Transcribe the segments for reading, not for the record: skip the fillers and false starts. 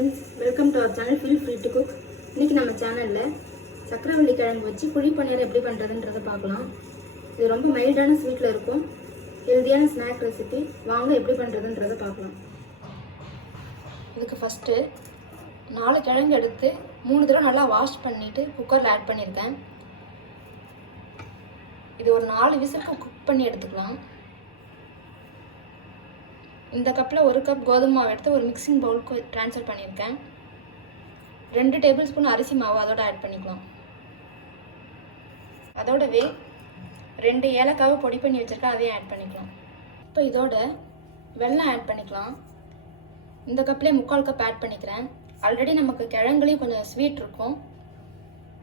friends, welcome to our channel. Feel free to cook. இன்னைக்கு நம்ம சேனல்ல சக்கரவள்ளி கிழங்கு வச்சு குழி பணியாரம் எப்படி பண்றதுன்றதை பார்க்கலாம். இது ரொம்ப மைல்டான ஸ்வீட்ல இருக்கும். ஹெல்தியான ஸ்நாக் ரெசிபி. வாங்க எப்படி பண்றதுன்றதை பார்க்கலாம். இதுக்கு ஃபர்ஸ்ட் 4 கிழங்கு எடுத்து 3 தடவை நல்லா வாஷ் பண்ணிட்டு குக்கர்ல ஆட் பண்ணிருக்கேன். இது ஒரு 4 விசிலுக்கு குக் பண்ணி எடுத்துக்கலாம். இந்த கப்பில் 1 கப் கோதுமை மாவு எடுத்து ஒரு மிக்சிங் பவுலுக்கு ட்ரான்ஸ்ஃபர் பண்ணியிருக்கேன். 2 டேபிள் ஸ்பூன் அரிசி மாவு அதோட ஆட் பண்ணிக்கலாம். அதோடவே 2 ஏலக்காவை பொடி பண்ணி வச்சுருக்கேன், அதையும் ஆட் பண்ணிக்கலாம். இப்போ இதோட வெல்லம் ஆட் பண்ணிக்கலாம். இந்த கப்லேயே 3/4 கப் ஆட் பண்ணிக்கிறேன். ஆல்ரெடி நமக்கு கிழங்குலேயும் கொஞ்சம் ஸ்வீட் இருக்கும்.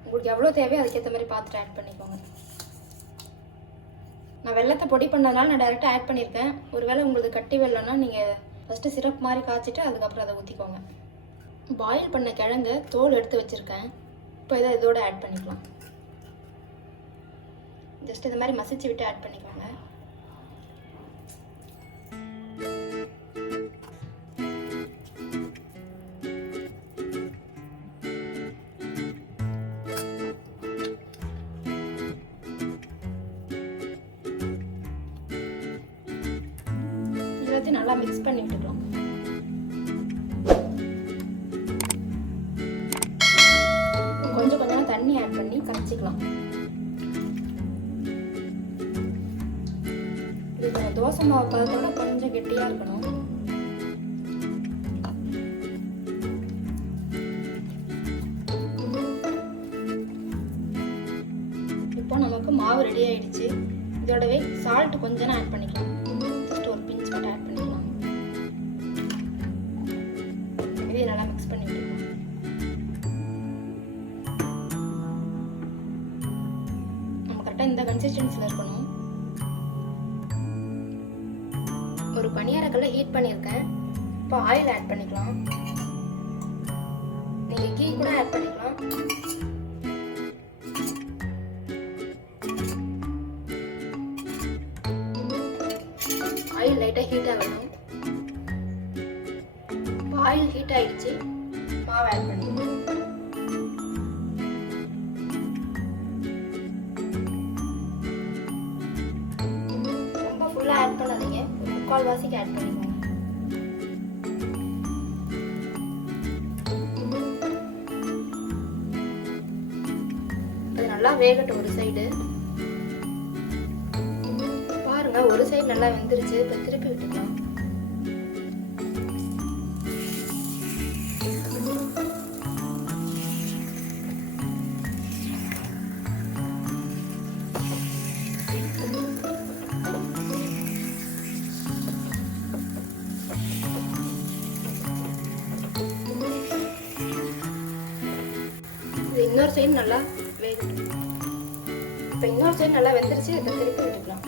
உங்களுக்கு எவ்வளோ தேவையோ அதுக்கேற்ற மாதிரி பார்த்துட்டு ஆட் பண்ணிக்கோங்க. நான் வெள்ளத்தை பொடி பண்ணதுனால நான் டைரெக்டாக ஆட் பண்ணியிருக்கேன். ஒருவேளை உங்களுக்கு கட்டி வெள்ளம்னா நீங்கள் ஃபஸ்ட்டு சிரப் மாதிரி காய்ச்சிட்டு அதுக்கப்புறம் அதை ஊற்றிக்கோங்க. பாயில் பண்ண கிழங்கு தோல் எடுத்து வச்சுருக்கேன். இப்போ இதை இதோட ஆட் பண்ணிக்கலாம். ஜஸ்ட் இது மாதிரி மசிச்சு விட்டு ஆட் பண்ணிக்கோங்க. நல்லா மிக்ஸ் பண்ணி விட்டுக்கலாம். கொஞ்சம் கொஞ்சம் தண்ணி ஆட் பண்ணி கரைச்சிக்கலாம். இது தோசை மாவு பதத்தோட கொஞ்சம் கெட்டியா இருக்கணும். இப்போ நமக்கு மாவு ரெடி ஆயிடுச்சு. இதோடவே சால்ட் கொஞ்சம் ஆட் பண்ணிக்கலாம். ஜஸ்ட் ஒரு பிஞ்ச் மட்டும் ஆட் பண்ணிக்கலாம். இதையும் நல்லா மிக்ஸ் பண்ணி விட்டுக்கலாம். நம்ம கரெக்டாக இந்த கன்சிஸ்டன்சியில் இருக்கணும். ஒரு பணியாரக்கல்ல ஹீட் பண்ணியிருக்கேன். இப்போ ஆயில் ஆட் பண்ணிக்கலாம். நீங்கள் கீ கூட ஆட் பண்ணிக்கலாம். ஆயில் லைட்டாக ஹீட் ஆகணும். ஆயில் ஹீட் ஆயிடுச்சு. மாவு ஆட் பண்ணிக்கலாம். ரொம்ப ஃபுல்லாக ஆட் பண்ணாதீங்க, ஒரு 3/4 வாசிக்கு ஆட் பண்ணிக்கோங்க. அது நல்லா வேகட்டும். ஒரு சைடு பாருங்க, ஒரு சைடு நல்லா வெந்துருச்சு. இப்போ திருப்பி விட்டுக்கலாம். இன்னொரு சைடு நல்லா வேகட்டும். இப்போ இன்னொரு சைடு நல்லா வெந்துருச்சு. இதை திருப்பி விட்டுக்கலாம்.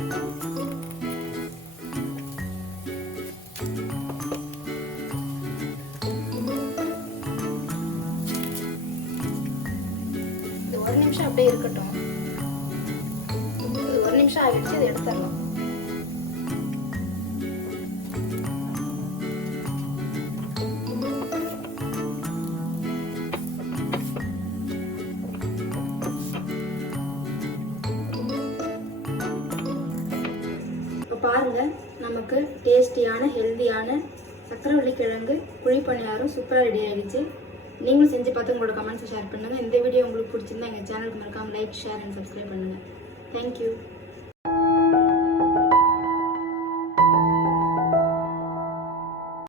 இது 1 நிமிஷம் அப்படியே இருக்கட்டும். இது 1 நிமிஷம் ஆகிடுச்சு. இதை எடுத்துடலாம். பாருங்க, நமக்கு டேஸ்டியான ஹெல்தியான சக்கரவள்ளி கிழங்கு குழி பணியாரம் சூப்பராக ரெடி ஆகிடுச்சு. நீங்களும் செஞ்சு பார்த்து உங்களோட கமெண்ட்ஸை ஷேர் பண்ணுங்கள். இந்த வீடியோ உங்களுக்கு பிடிச்சிருந்தா எங்கள் சேனலுக்கு மறக்காமல் லைக், ஷேர் அண்ட் சப்ஸ்கிரைப் பண்ணுங்கள். தேங்க்யூ.